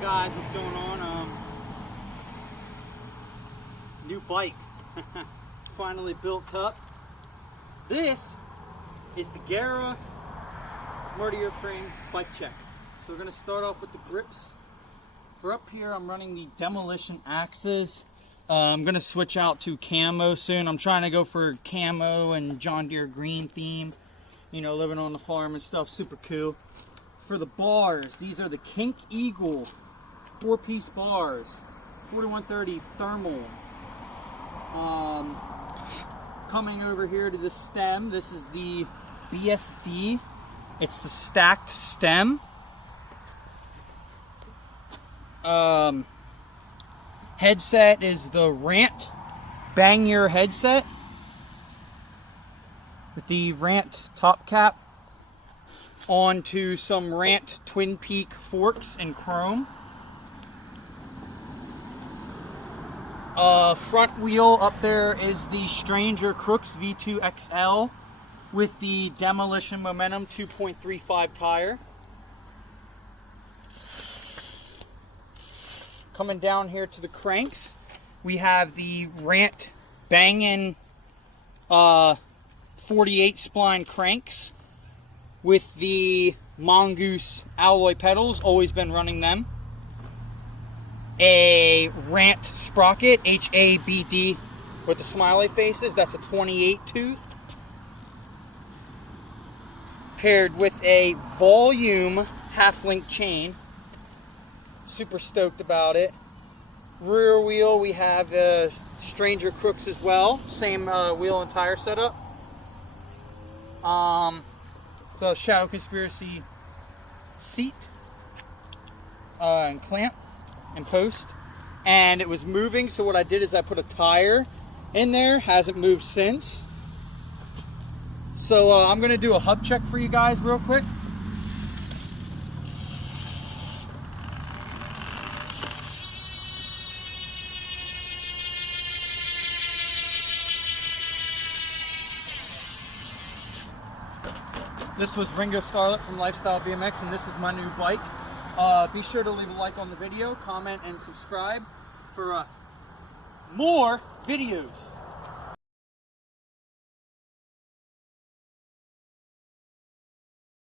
Guys, what's going on? New bike. It's finally built up. This is the Guerra Mortier frame bike check. So we're going to start off with the grips. For up here, I'm running the Demolition axes. I'm going to switch out to camo soon. I'm trying to go for camo and John Deere green theme. You know, living on the farm and stuff. Super cool. For the bars, these are the Kink Eagle 4-piece bars, 4130 thermal. Coming over here to the stem, this is the BSD. It's the stacked stem. Headset is the Rant Bang Your headset with the Rant top cap onto some Rant Twin Peak forks in chrome. Front wheel up there is the Stranger Crooks V2 XL with the Demolition Momentum 2.35 tire. Coming down here to the cranks, we have the Rant Bangin' 48 spline cranks with the Mongoose alloy pedals, always been running them. A Rant sprocket, HABD, with the smiley faces. That's a 28 tooth. Paired with a Volume half-link chain. Super stoked about it. Rear wheel, we have Stranger Crooks as well. Same wheel and tire setup. The Shadow Conspiracy seat and clamp and post, and it was moving, so what I did is I put a tire in there. Hasn't moved since. So I'm gonna do a hub check for you guys real quick. This was Ringo Starlet from Lifestyle BMX, and this is my new bike. Be sure to leave a like on the video, comment, and subscribe for more videos.